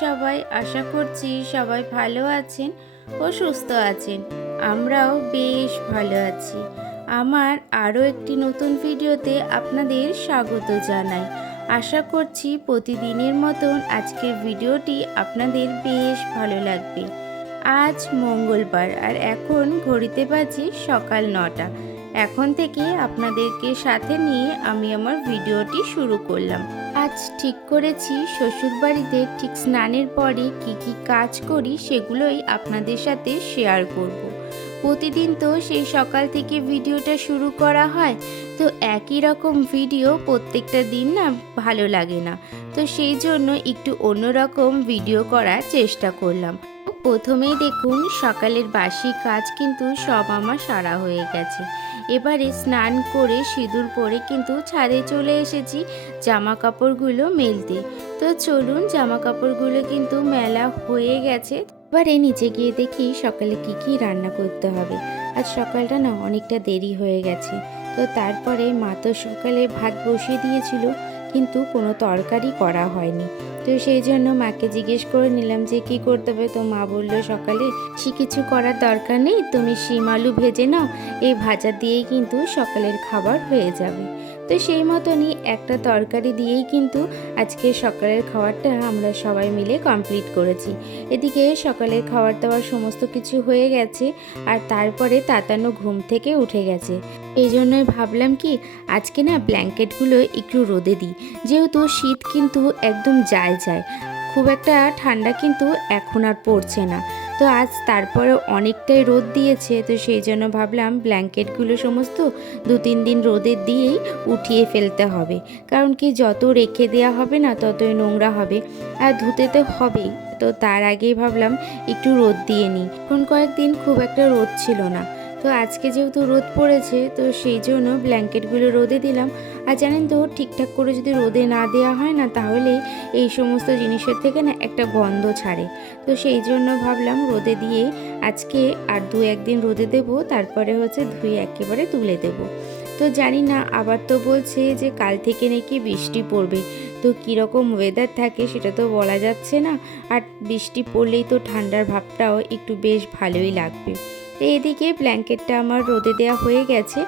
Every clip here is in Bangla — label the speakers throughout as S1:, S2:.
S1: সবাই? আশা করছি সবাই ভালো আছেন ও সুস্থ আছেন। আমরাও বেশ ভালো আছি। আমার আরও একটি নতুন ভিডিওতে আপনাদের স্বাগত জানাই। আশা করছি প্রতিদিনের মতন আজকের ভিডিওটি আপনাদের বেশ ভালো লাগবে। আজ মঙ্গলবার আর এখন ঘড়িতে বাজে সকাল নটা। এখন থেকে আপনাদেরকে সাথে নিয়ে আমি আমার ভিডিওটি শুরু করলাম। আজ ঠিক করেছি, শ্বশুরবাড়িতে ঠিক স্নানের পরে কি কি কাজ করি সেগুলোই আপনাদের সাথে শেয়ার করব। প্রতিদিন তো সেই সকাল থেকে ভিডিওটা শুরু করা হয়, তো একই রকম ভিডিও প্রত্যেকটা দিন না ভালো লাগে না। তো সেই জন্য একটু অন্যরকম ভিডিও করার চেষ্টা করলাম। প্রথমেই দেখুন, সকালের বাসি কাজ কিন্তু সব আমার সারা হয়ে গেছে। এবারে স্নান করে সিঁদুর পরে কিন্তু ছাদে চলে এসেছি জামা কাপড়গুলো মেলতে। তো চলুন জামা কাপড়গুলো কিন্তু মেলা হয়ে গেছে। এবারে নিচে গিয়ে দেখি সকালে কি কি রান্না করতে হবে। আজ সকালটা না অনেকটা দেরি হয়ে গেছে। তো তারপরে মা তো সকালে ভাত বসিয়ে দিয়েছিল। কিন্তু কোনো তরকারি করা হয়নি। তো সেই জন্য মাকে জিজ্ঞেস করে নিলাম যে, কি করতে হবে? তো মা বলল, সকালে সে কিছু করার দরকার নেই, তুমি শিম আলু ভেজে নাও, এই ভাজা দিয়েই কিন্তু সকালের খাবার হয়ে যাবে। তো সেই মতনই একটা তরকারি দিয়েই কিন্তু আজকে সকালের খাবারটা আমরা সবাই মিলে কমপ্লিট করেছি। এদিকে সকালের খাবার দাবার সমস্ত কিছু হয়ে গেছে আর তারপরে তাতানো ঘুম থেকে উঠে গেছে। এই জন্যই ভাবলাম কি, আজকে না ব্ল্যাঙ্কেটগুলো একটু রোদে দিই। যেহেতু শীত কিন্তু একদম যায় যায় খুব একটা ঠান্ডা কিন্তু এখন আর পড়ছে না। তো আজ তারপরে অনেকটাই রোদ দিয়েছে, তো সেই জন্য ভাবলাম ব্ল্যাঙ্কেটগুলো সমস্ত দু তিন দিন রোদে দিয়েই উঠিয়ে ফেলতে হবে। কারণ কি যত রেখে দেওয়া হবে না ততই নোংরা হবে। আর ধুতে তো হবেই, তো তার আগেই ভাবলাম একটু রোদ দিয়ে নিই। এখন কয়েকদিন খুব একটা রোদ ছিল না। তো আজকে যেহেতু রোদ পড়েছে, তো সেই জন্য ব্ল্যাঙ্কেটগুলো রোদে দিলাম। আর জানেন তো, ঠিকঠাক করে যদি রোদে না দেওয়া হয় না, তাহলে এই সমস্ত জিনিসের থেকে না একটা গন্ধ ছাড়ে। তো সেই জন্য ভাবলাম রোদে দিয়ে আজকে আর দু একদিন রোদে দেবো, তারপরে হচ্ছে ধুয়ে একেবারে তুলে দেবো। তো জানি না, আবার তো বলছে যে কাল থেকে নাকি বৃষ্টি পড়বে। তো কীরকম ওয়েদার থাকে সেটা তো বলা যাচ্ছে না। আর বৃষ্টি পড়লেই তো ঠান্ডার ভাবটাও একটু বেশ ভালোই লাগবে। তো এদিকে ব্ল্যাঙ্কেটটা আমার রোদে দেওয়া হয়ে গেছে,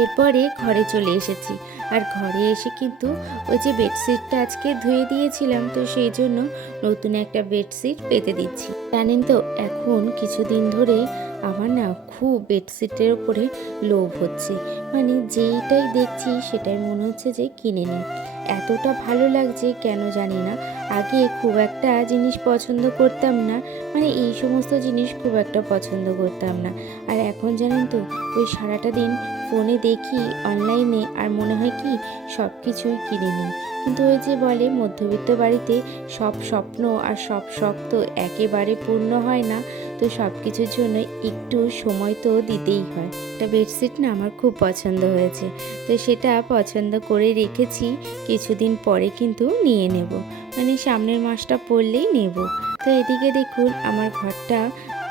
S1: এরপরে ঘরে চলে এসেছি। আর ঘরে এসে কিন্তু ওই যে বেডশিটটা আজকে ধুয়ে দিয়েছিলাম, তো সেই জন্য নতুন একটা বেডশিট পেতে দিচ্ছি। জানেন তো, এখন কিছুদিন ধরে আমার না খুব বেডশিটের ওপরে লোভ হচ্ছে। মানে যেইটাই দেখছি সেটাই মনে হচ্ছে যে কিনে নিই। এতটা ভালো লাগছে কেন জানি না। আগে খুব একটা জিনিস পছন্দ করতাম না। মানে এই সমস্ত জিনিস খুব একটা পছন্দ করতাম না। আর এখন জানেন তো, ওই সারাটা দিন ফোনে দেখি অনলাইনে আর মনে হয় কি সব কিছুই কিনে নিই। কিন্তু ওই যে বলে, মধ্যবিত্ত বাড়িতে সব স্বপ্ন আর সব শখ তো একেবারে পূর্ণ হয় না, তো সব কিছুর জন্য একটু সময় তো দিতেই হয়। একটা বেডশিট না আমার খুব পছন্দ হয়েছে, তো সেটা পছন্দ করে রেখেছি, কিছুদিন পরে কিন্তু নিয়ে নেব। মানে সামনের মাসটা পড়লেই নেব। তো এদিকে দেখুন, আমার ঘরটা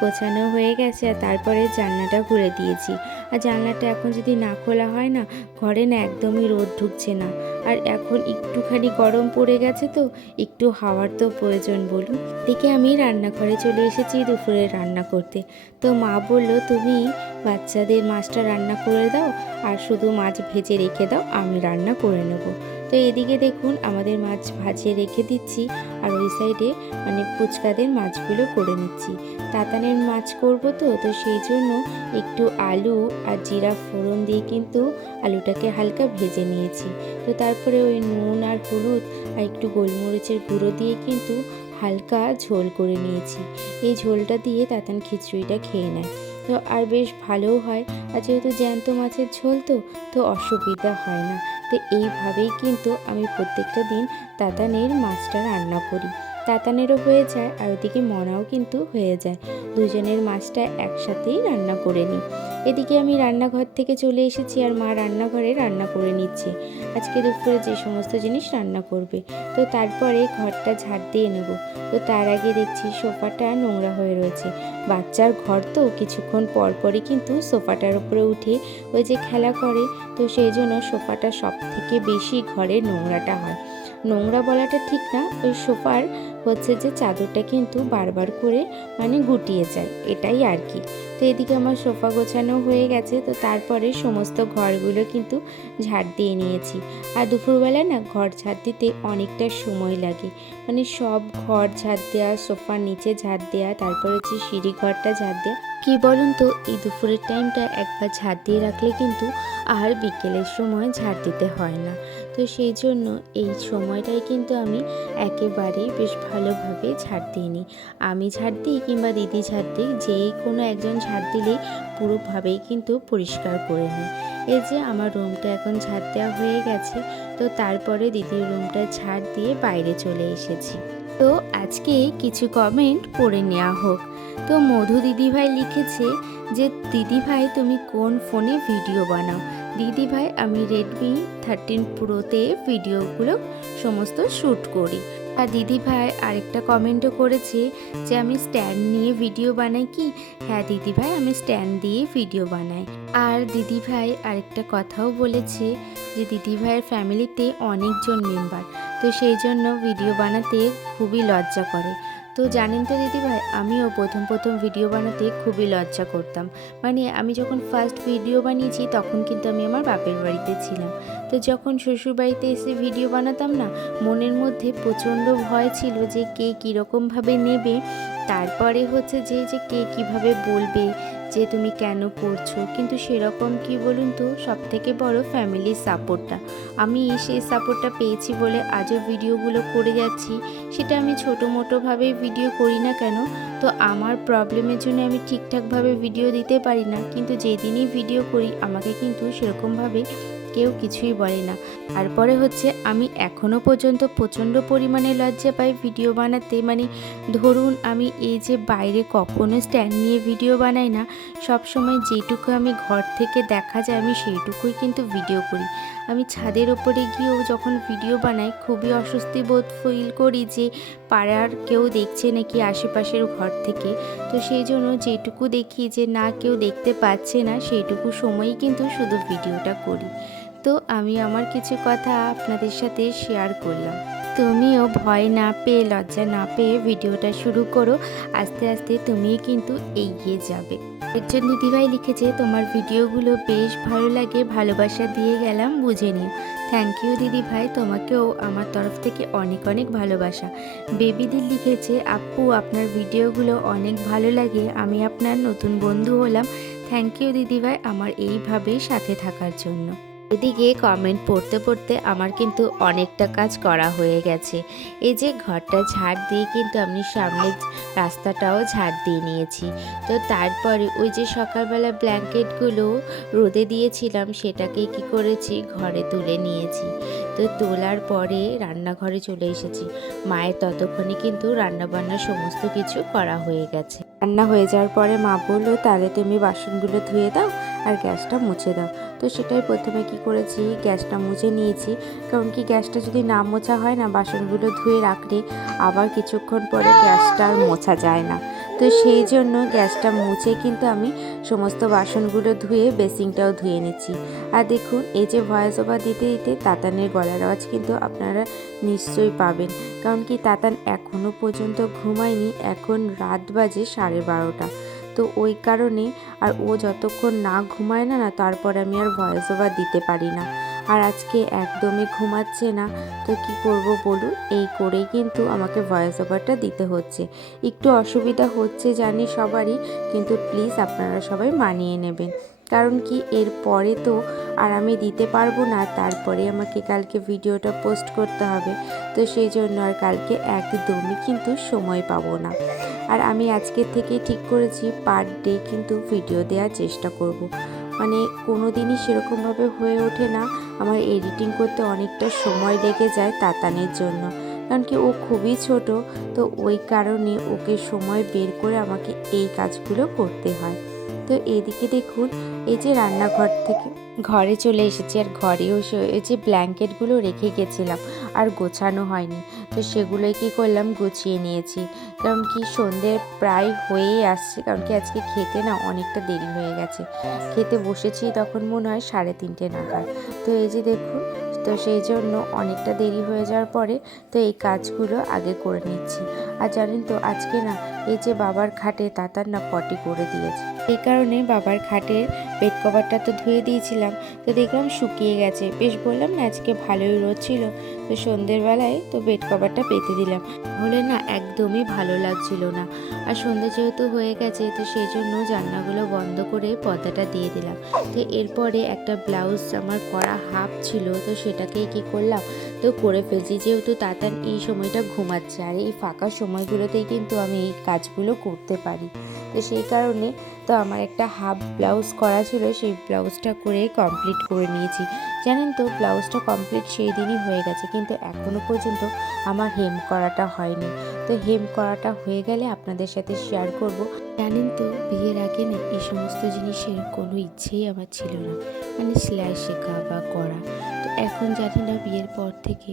S1: গোছানো হয়ে গেছে আর তারপরে জানলাটা খুলে দিয়েছি। আর জানলাটা এখন যদি না খোলা হয় না, ঘরে না একদমই রোদ ঢুকছে না। আর এখন একটুখানি গরম পড়ে গেছে তো, একটু হাওয়ার তো প্রয়োজন বলুন। দেখে আমি রান্নাঘরে চলে এসেছি দুপুরে রান্না করতে। তো মা বলল, তুমি বাচ্চাদের মাছটা রান্না করে দাও আর শুধু মাছ ভেজে রেখে দাও, আমি রান্না করে নেব। তো এদিকে দেখুন, আমাদের মাছ ভাজিয়ে রেখে দিচ্ছি আর ওই সাইডে মানে ফুচকাদের মাছগুলো করে নিচ্ছি। তাতানের মাছ করব তো তো সেই জন্য একটু আলু আর জিরা ফোড়ন দিয়ে কিন্তু আলুটাকে হালকা ভেজে নিয়েছি। তো তারপরে ওই নুন আর হলুদ আর একটু গোলমরিচের গুঁড়ো দিয়ে কিন্তু হালকা ঝোল করে নিয়েছি। এই ঝোলটা দিয়ে তাতান খিচুড়িটা খেয়ে নেয়। তো আর বেশ ভালোও হয়। আর যেহেতু জ্যান্ত মাছের ঝোল তো তো অসুবিধা হয় না। তো এইভাবেই কিন্তু আমি প্রত্যেকটা দিন তাতানের মাছটা রান্না করি। তাতানেরও হয়ে যায় আর ওদিকে মনাও কিন্তু হয়ে যায়। দুজনের মাছটা একসাথেই রান্না করে নিই। এদিকে আমি রান্নাঘর থেকে চলে এসেছি আর মা রান্নাঘরে রান্না করে নিচ্ছে। আজকে দুপুরে যে সমস্ত জিনিস রান্না করবে, তো তারপরে ঘরটা ঝাড় দিয়ে নেব। তো তার আগে দেখছি সোফাটা নোংরা হয়ে রয়েছে। বাচ্চার ঘর তো, কিছুক্ষণ পর পরই কিন্তু সোফাটার উপরে উঠে ওই যে খেলা করে, তো সেই জন্য সোফাটা সব থেকে বেশি ঘরে নোংরাটা হয়। নোংরা বলাটা ঠিক না, ওই সোফার হচ্ছে যে চাদরটা কিন্তু বারবার করে মানে গুটিয়ে যায়, এটাই আর কি। তো এদিকে আমার সোফা গোছানো হয়ে গেছে, তো তারপরে সমস্ত ঘরগুলো কিন্তু ঝাড় দিয়ে নিয়েছি। আর দুপুরবেলা না ঘর ঝাড় দিতে অনেকটা সময় লাগে মানে সব ঘর ঝাড় দেওয়া সোফার নিচে ঝাড় দেওয়া তারপরে হচ্ছে সিঁড়ি ঘরটা ঝাড় দেওয়া কি বলুন তো, এই দুপুরের টাইমটা একবার ঝাড় দিয়ে রাখলে কিন্তু আর বিকেলের সময় ঝাড় দিতে হয় না। তো সেই জন্য এই সময়টাই কিন্তু আমি একেবারেই বেশ ভালোভাবে ঝাড় দিয়ে নিই। আমি ঝাড় দিই কিংবা দিদি ঝাড় দিই যেই কোনো একজন ঝাড় দিলেই পুরোভাবেই কিন্তু পরিষ্কার করে নিই। এই যে আমার রুমটা এখন ঝাড় দেওয়া হয়ে গেছে, তো তারপরে দিদির রুমটা ঝাড় দিয়ে বাইরে চলে এসেছি। তো আজকে কিছু কমেন্ট পড়ে নেওয়া হোক। তো মধু দিদিভাই লিখেছে যে, দিদিভাই, তুমি কোন ফোনে ভিডিও বানাও? দিদিভাই, আমি রেডমি থার্টিন প্রোতে ভিডিওগুলো সমস্ত শ্যুট করি। আর দিদিভাই আরেকটা কমেন্টও করেছে যে, আমি স্ট্যান্ড নিয়ে ভিডিও বানাই কি? হ্যাঁ দিদিভাই, আমি স্ট্যান্ড দিয়ে ভিডিও বানাই। আর দিদিভাই আরেকটা কথাও বলেছে যে, দিদিভাইয়ের ফ্যামিলিতে অনেকজন মেম্বার, তো সেই জন্য ভিডিও বানাতে খুবই লজ্জা করে। তো জানেন তো দিদিভাই, আমিও প্রথম প্রথম ভিডিও বানাতে খুবই লজ্জা করতাম। মানে আমি যখন ফার্স্ট ভিডিও বানিয়েছি, তখন কিন্তু আমি আমার বাপের বাড়িতে ছিলাম। তো যখন শ্বশুর বাড়িতে এসে ভিডিও বানাতাম না, মনের মধ্যে প্রচণ্ড ভয় ছিল যে কে কীরকমভাবে নেবে। তারপরে হচ্ছে যে যে কে কীভাবে বলবে যে তুমি কেন করছ কিন্তু সেরকম কি বলুন তো? সব থেকে বড় ফ্যামিলির সাপোর্টটা আমি সেই সাপোর্টটা পেয়েছি বলে আজও ভিডিওগুলো করে যাচ্ছি। সেটা আমি ছোটো মোটোভাবে ভিডিও করি না কেন? তো আমার প্রবলেমের জন্য আমি ঠিকঠাকভাবে ভিডিও দিতে পারি না। কিন্তু যেদিনই ভিডিও করি, আমাকে কিন্তু সেরকমভাবে কেউ কিছুই বলে না। তারপরে হচ্ছে আমি এখনও পর্যন্ত প্রচণ্ড পরিমাণে লজ্জা পাই ভিডিও বানাতে। মানে ধরুন আমি এই যে বাইরে কখনো স্ট্যান্ড নিয়ে ভিডিও বানাই না সব সময় যেটুকু আমি ঘর থেকে দেখা যায় আমি সেইটুকুই কিন্তু ভিডিও করি। আমি ছাদের ওপরে গিয়েও যখন ভিডিও বানাই, খুবই অস্বস্তি বোধ ফিল করি যে পাড়ার কেউ দেখছে নাকি আশেপাশের ঘর থেকে। তো সেই জন্য যেটুকু দেখি যে না, কেউ দেখতে পাচ্ছে না, সেইটুকু সময়ই কিন্তু শুধু ভিডিওটা করি। তো আমি আমার কিছু কথা আপনাদের সাথে শেয়ার করলাম। তুমিও ভয় না পেয়ে, লজ্জা না পেয়ে ভিডিওটা শুরু করো। আস্তে আস্তে তুমিও কিন্তু এগিয়ে যাবে। একজন দিদিভাই লিখেছে, তোমার ভিডিওগুলো বেশ ভালো লাগে, ভালোবাসা দিয়ে গেলাম, বুঝে নিও। থ্যাংক ইউ দিদি ভাই তোমাকেও আমার তরফ থেকে অনেক অনেক ভালোবাসা। বেবিদির লিখেছে, আপু, আপনার ভিডিওগুলো অনেক ভালো লাগে, আমি আপনার নতুন বন্ধু হলাম। থ্যাংক ইউ দিদিভাই, আমার এইভাবেই সাথে থাকার জন্য। এদিকে কমেন্ট পড়তে পড়তে আমার কিন্তু অনেকটা কাজ করা হয়ে গেছে। এই যে ঘরটা ঝাড় দিয়ে কিন্তু আমি সামনের রাস্তাটাও ঝাড় দিয়ে নিয়েছি। তো তারপরে ওই যে সকালবেলা ব্ল্যাঙ্কেটগুলো রোদে দিয়েছিলাম সেটাকে কি করেছি? ঘরে তুলে নিয়েছি। তো তোলার পরে রান্নাঘরে চলে এসেছি। মায়ের ততক্ষণে কিন্তু রান্নাবান্না সমস্ত কিছু করা হয়ে গেছে। রান্না হয়ে যাওয়ার পরে মা বলল তাহলে তুমি বাসনগুলো ধুয়ে দাও আর গ্যাসটা মুছে দাও। তো সেটাই প্রথমে কি করেছি, গ্যাসটা মুছে নিয়েছি। কারণ কি গ্যাসটা যদি না মোছা হয় না, বাসনগুলো ধুয়ে রাখলে আবার কিছুক্ষণ পরে গ্যাসটা আর মোছা যায় না। তো সেই জন্য গ্যাসটা মুছে কিন্তু আমি সমস্ত বাসনগুলো ধুয়ে বেসিংটাও ধুয়ে নিচ্ছি। আর দেখুন, এই যে ভয়েস ওভার দিতে দিতে তাতানের গলার আওয়াজ কিন্তু আপনারা নিশ্চয়ই পাবেন। কারণ কি তাতান এখনও পর্যন্ত ঘুমায়নি, এখন রাত বাজে সাড়ে বারোটা। তো ওই কারণে আর ও যতক্ষণ না ঘুমায় না না, তারপর আমি আর ভয়েস ওভার দিতে পারি না। আর আজকে একদমই ঘুমাচ্ছে না, তো কি করব বলুন? এই করেই কিন্তু আমাকে ভয়েস ওভারটা দিতে হচ্ছে। একটু অসুবিধা হচ্ছে জানি সবারই, কিন্তু প্লিজ আপনারা সবাই মানিয়ে নেবেন। কারণ কি এর পরে তো আর আমি দিতে পারব না, তারপরে আমাকে কালকে ভিডিওটা পোস্ট করতে হবে। তো সেই জন্য আর কালকে একদমই কিন্তু সময় পাবো না। আর আমি আজকে থেকে ঠিক করেছি পার ডে কিন্তু ভিডিও দেওয়ার চেষ্টা করব। মানে কোনো দিনই সেরকমভাবে হয়ে ওঠে না। আমার এডিটিং করতে অনেকটা সময় লেগে যায় তাতানের জন্য। কারণ কি ও খুবই ছোট, তো ওই কারণে ওকে সময় বের করে আমাকে এই কাজগুলো করতে হয়। তো এদিকে দেখুন, এই যে রান্নাঘর থেকে ঘরে চলে এসেছি আর ঘরেও যে ব্ল্যাঙ্কেটগুলো রেখে গেছিলাম আর গোছানো হয়নি। তো সেগুলোই কি করলাম, গুছিয়ে নিয়েছি। কারণ কি সন্ধ্যে প্রায় হয়েই আসছে, কারণ কি আজকে খেতে না অনেকটা দেরি হয়ে গেছে। খেতে বসেছি তখন মনে হয় সাড়ে তিনটে নাগাদ। তো এই যে দেখুন, তো সেই জন্য অনেকটা দেরি হয়ে যাওয়ার পরে তো এই কাজগুলো আগে করে নিচ্ছি। আর জানেন তো, আজকে না এই যে বাবার খাটে তাতার না পটি করে দিয়েছে। এই কারণে বাবার খাটের বেড কভারটা তো ধুয়ে দিয়েছিলাম, তো দেখলাম শুকিয়ে গেছে। বেশ বললাম না, আজকে ভালোই রোদ ছিল, তো সন্ধ্যের বেলায় তো বেড কভারটা পেতে দিলাম। হলে না, একদমই ভালো লাগছিল না। আর সন্ধ্যে যেহেতু হয়ে গেছে, তো সেই জন্য জানলাগুলো বন্ধ করে পর্দাটা দিয়ে দিলাম। তো এরপরে একটা ব্লাউজ আমার করা হাফ ছিল, তো সেটাকেই কি করলাম তো করে ফেলছি, যেহেতু তাতান এই সময়টা ঘুমাচ্ছে। আর এই ফাঁকা সময়গুলোতেই কিন্তু আমি এই কাজগুলো করতে পারি। তো সেই কারণে তো আমার একটা হাফ ব্লাউজ করা ছিল, সেই ব্লাউজটা করে কমপ্লিট করে নিয়েছি। জানেন তো, ব্লাউজটা কমপ্লিট সেই দিনই হয়ে গেছে, কিন্তু এখনও পর্যন্ত আমার হেম করাটা হয়নি। তো হেম করাটা হয়ে গেলে আপনাদের সাথে শেয়ার করব। জানেন তো, বিয়ের আগে না এই সমস্ত জিনিসের কোনো ইচ্ছেই আমার ছিল না মানে সেলাই শেখা বা করা। তো এখন জানি না বিয়ের পর থেকে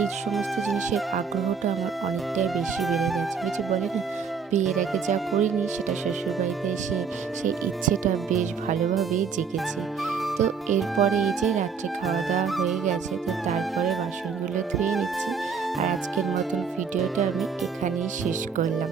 S1: এই সমস্ত জিনিসের আগ্রহটা আমার অনেকটাই বেশি বেড়ে গেছে। যে বলে না? বিয়ের আগে যা করিনি, সেটা শ্বশুরবাড়িতে এসে সেই ইচ্ছেটা বেশ ভালোভাবেই জেগেছে। তো এরপরে এই যে রাত্রে খাওয়া দাওয়া হয়ে গেছে, তো তারপরে বাসনগুলো ধুয়ে নিচ্ছি। আর আজকের মতন ভিডিওটা আমি এখানেই শেষ করলাম।